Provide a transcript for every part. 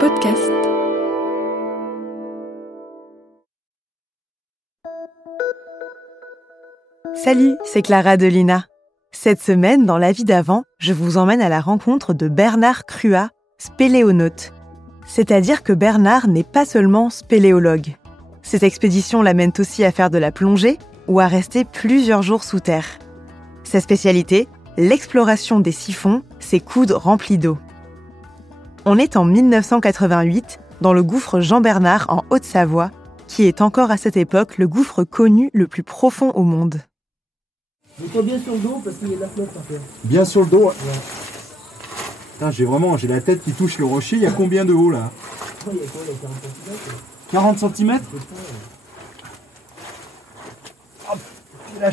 podcast. Salut, c'est Clara de Lina. Cette semaine, dans La vie d'avant, je vous emmène à la rencontre de Bernard Cruat, spéléonaute. C'est-à-dire que Bernard n'est pas seulement spéléologue. Cette expédition l'amène aussi à faire de la plongée ou à rester plusieurs jours sous terre. Sa spécialité, l'exploration des siphons, ses coudes remplis d'eau. On est en 1988, dans le gouffre Jean-Bernard en Haute-Savoie, qui est encore à cette époque le gouffre connu le plus profond au monde. Mets-toi bien sur le dos parce qu'il y a de la flotte par terre. Bien sur le dos. Ouais. Putain, j'ai la tête qui touche le rocher. Il y a combien de haut là? Il y a quoi, il y a 40 cm 40 cm. Hop. Et là,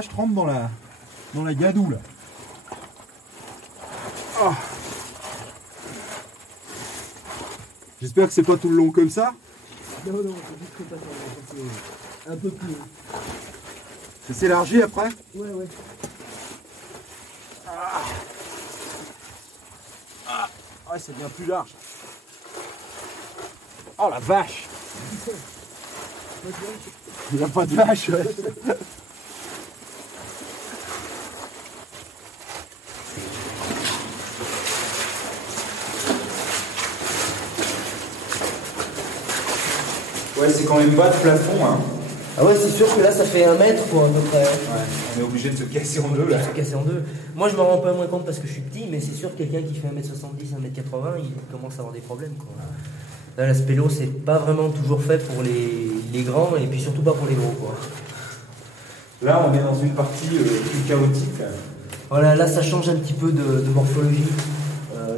je trempe dans la gadoue là. Oh. J'espère que c'est pas tout le long comme ça. Non, c'est juste pas ça. Un peu plus. Ça s'élargit après? Ouais. Ouais, c'est bien plus large. Oh la vache! Il n'y a pas de vache, ouais. Ouais, c'est quand même pas de plafond, hein. Ah ouais, c'est sûr que là ça fait 1 mètre quoi à peu près. Ouais, on est obligé de se casser en deux là. Se casser en deux. Moi je me rends pas moins compte parce que je suis petit, mais c'est sûr que quelqu'un qui fait 1m70, 1m80, il commence à avoir des problèmes quoi. Là la spélo c'est pas vraiment toujours fait pour les grands et puis surtout pas pour les gros quoi. Là on est dans une partie plus chaotique. Voilà, là ça change un petit peu de morphologie.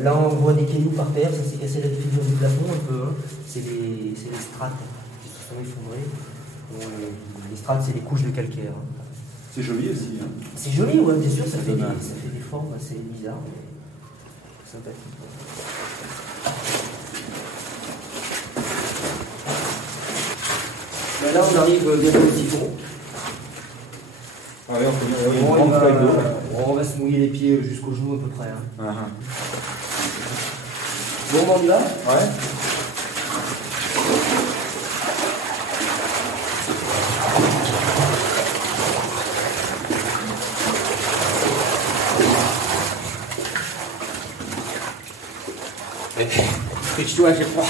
Là on voit des cailloux par terre, ça s'est cassé la figure du plafond un peu. Hein. C'est les strates qui se sont effondrées. Les strates, c'est les couches de calcaire. C'est joli aussi. Hein. C'est joli, ouais, bien sûr, ça fait des formes assez bizarres, mais sympathiques. Ben là, on arrive bientôt au siphon. Ouais, on va se mouiller les pieds jusqu'aux genoux à peu près. Hein. Bon, on y va? Ouais. Fiche-toi, j'ai froid.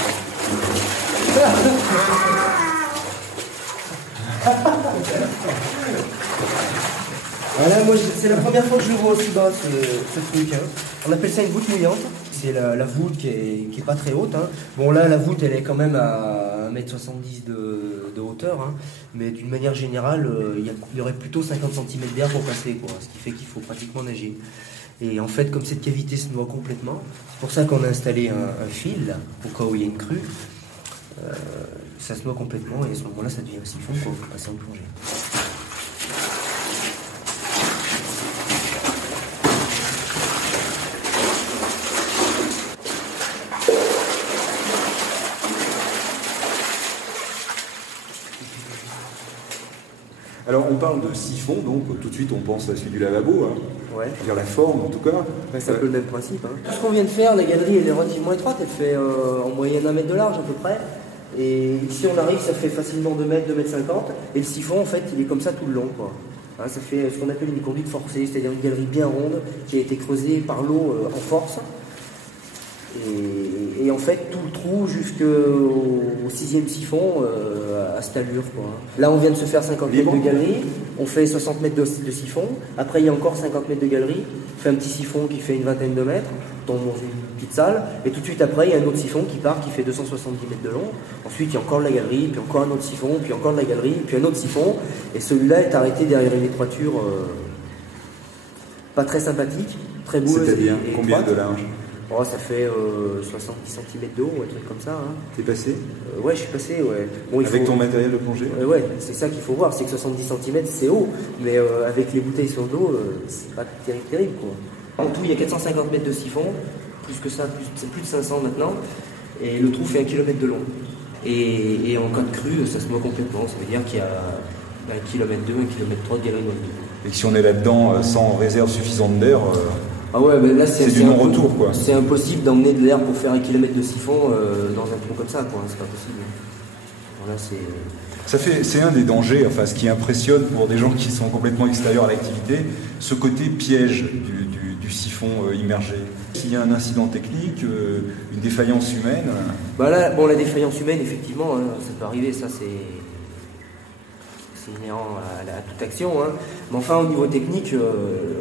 Voilà, moi c'est la première fois que je le vois aussi bas ce truc. Hein. On appelle ça une voûte mouillante. C'est la voûte qui est pas très haute. Hein. Bon là la voûte elle est quand même à 1m70 de hauteur. Hein. Mais d'une manière générale, il y aurait plutôt 50 cm d'air pour passer, quoi. Ce qui fait qu'il faut pratiquement nager. Et en fait, comme cette cavité se noie complètement, c'est pour ça qu'on a installé un fil, là, au cas où il y a une crue. Ça se noie complètement et à ce moment-là, ça devient un siphon pour passer en plongée. Alors on parle de siphon, donc tout de suite on pense à celui du lavabo, hein. Ouais. C'est-à-dire la forme en tout cas. C'est un peu le même principe. Hein. Tout ce qu'on vient de faire, la galerie elle est relativement étroite, elle fait en moyenne 1 mètre de large à peu près. Et ici on arrive, ça fait facilement 2 mètres, 2 mètres 50. Et le siphon en fait il est comme ça tout le long, quoi. Hein, ça fait ce qu'on appelle une conduite forcée, c'est-à-dire une galerie bien ronde qui a été creusée par l'eau en force. Et en fait tout le trou jusqu'au 6e siphon à cette allure quoi. Là on vient de se faire 50 mètres de galerie, on fait 60 mètres de siphon, après il y a encore 50 mètres de galerie, on fait un petit siphon qui fait une vingtaine de mètres, dans une petite salle, et tout de suite après il y a un autre siphon qui part qui fait 270 mètres de long, ensuite il y a encore de la galerie, puis encore un autre siphon, puis encore de la galerie, puis un autre siphon, et celui-là est arrêté derrière une étroiture pas très sympathique, très boueuse. C'est-à-dire et combien étroite. de large? Oh, ça fait 70 cm d'eau, un truc comme ça. Hein. T'es passé? Ouais, je suis passé, ouais. Bon, avec ton matériel de plongée? Ouais, c'est ça qu'il faut voir, c'est que 70 cm c'est haut, mais avec les bouteilles sur le dos, c'est pas terrible quoi. En tout, il y a 450 mètres de siphon, plus que ça, c'est plus de 500 maintenant, et le trou fait 1 km de long. Et en cas de crue, ça se noie complètement, ça veut dire qu'il y a 1 km 2, 1 km 3 de galerie noyée. Et que si on est là-dedans sans réserve suffisante d'air, Ah ouais, mais là c'est du non-retour, quoi. C'est impossible d'emmener de l'air pour faire 1 kilomètre de siphon dans un trou comme ça, quoi. C'est pas possible. Voilà, c'est un des dangers, enfin ce qui impressionne pour des gens qui sont complètement extérieurs à l'activité, ce côté piège du siphon immergé. S'il y a un incident technique, une défaillance humaine... Bah là, bon, la défaillance humaine, effectivement, hein, ça peut arriver, ça c'est inhérent à toute action. Hein. Mais enfin, au niveau technique,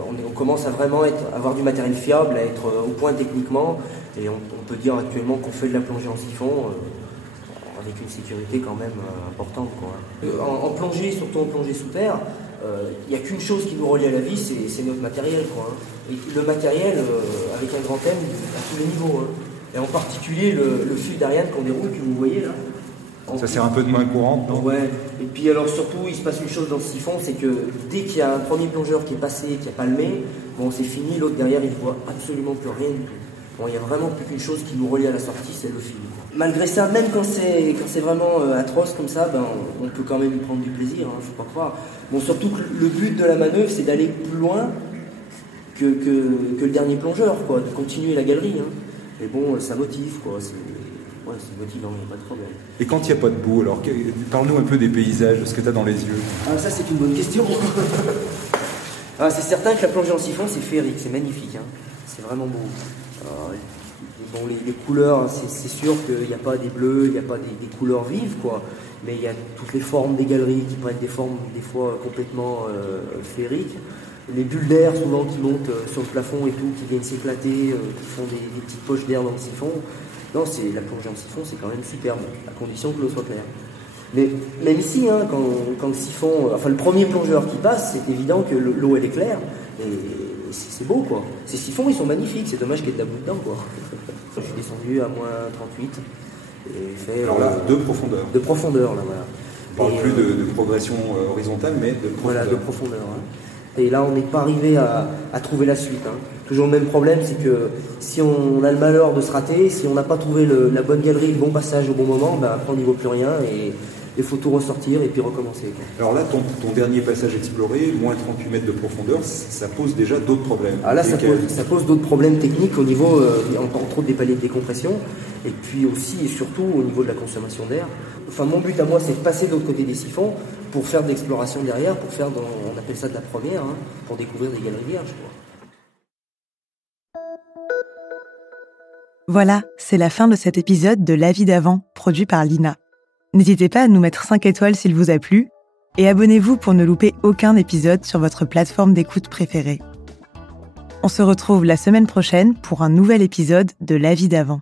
on commence à vraiment avoir du matériel fiable, à être au point techniquement, et on peut dire actuellement qu'on fait de la plongée en siphon avec une sécurité quand même importante, quoi. En plongée, surtout en plongée sous terre, il n'y a qu'une chose qui nous relie à la vie, c'est notre matériel, quoi. Et le matériel, avec un grand M, à tous les niveaux. Hein. Et en particulier le fil d'Ariane qu'on déroule, que vous voyez là. Ça sert un peu de main courante, non? Ouais. Et puis alors surtout, il se passe une chose dans le siphon, c'est que dès qu'il y a un premier plongeur qui est passé, qui a palmé, bon c'est fini, l'autre derrière il ne voit absolument plus rien du tout. Bon, il n'y a vraiment plus qu'une chose qui nous relie à la sortie, c'est le fil. Malgré ça, même quand c'est vraiment atroce comme ça, ben, on peut quand même y prendre du plaisir, hein, faut pas croire. Bon, surtout que le but de la manœuvre, c'est d'aller plus loin que le dernier plongeur, quoi, de continuer la galerie. Hein. Mais bon, ça motive, quoi. Ouais, c'est motivant, il n'y a pas de problème. Et quand il n'y a pas de boue, alors parle-nous un peu des paysages, ce que tu as dans les yeux. Ah, ça c'est une bonne question. Ah, c'est certain que la plongée en siphon, c'est féerique, c'est magnifique. Hein. C'est vraiment beau. Bon, les couleurs, c'est sûr qu'il n'y a pas des bleus, il n'y a pas des couleurs vives, quoi. Mais il y a toutes les formes des galeries qui prennent des formes des fois complètement féeriques. Les bulles d'air souvent qui montent sur le plafond et tout, qui viennent s'éclater, qui font des petites poches d'air dans le siphon. Non, la plongée en siphon, c'est quand même superbe, à condition que l'eau soit claire. Mais même ici, hein, quand le siphon, enfin le premier plongeur qui passe, c'est évident que l'eau elle est claire et c'est beau, quoi. Ces siphons, ils sont magnifiques, c'est dommage qu'il y ait de la boue dedans, quoi. Je suis descendu à moins 38 et fait. Alors là, de profondeur. De profondeur, là, voilà. On parle plus de progression horizontale, mais de profondeur. Voilà, de profondeur. Hein. Et là, on n'est pas arrivé à trouver la suite. Hein. Toujours le même problème, c'est que si on a le malheur de se rater, si on n'a pas trouvé la bonne galerie, le bon passage au bon moment, ben après on n'y voit plus rien et il faut tout ressortir et puis recommencer. Quoi. Alors là, ton dernier passage exploré, moins 38 mètres de profondeur, ça pose déjà d'autres problèmes. Ah là, ça pose d'autres problèmes techniques au niveau, entre autres, des paliers de décompression et puis aussi et surtout au niveau de la consommation d'air. Enfin, mon but à moi, c'est de passer de l'autre côté des siphons pour faire de l'exploration derrière, pour faire, on appelle ça de la première, hein, pour découvrir des galeries vierges. Quoi. Voilà, c'est la fin de cet épisode de La vie d'avant, produit par Lina. N'hésitez pas à nous mettre 5 étoiles s'il vous a plu, et abonnez-vous pour ne louper aucun épisode sur votre plateforme d'écoute préférée. On se retrouve la semaine prochaine pour un nouvel épisode de La vie d'avant.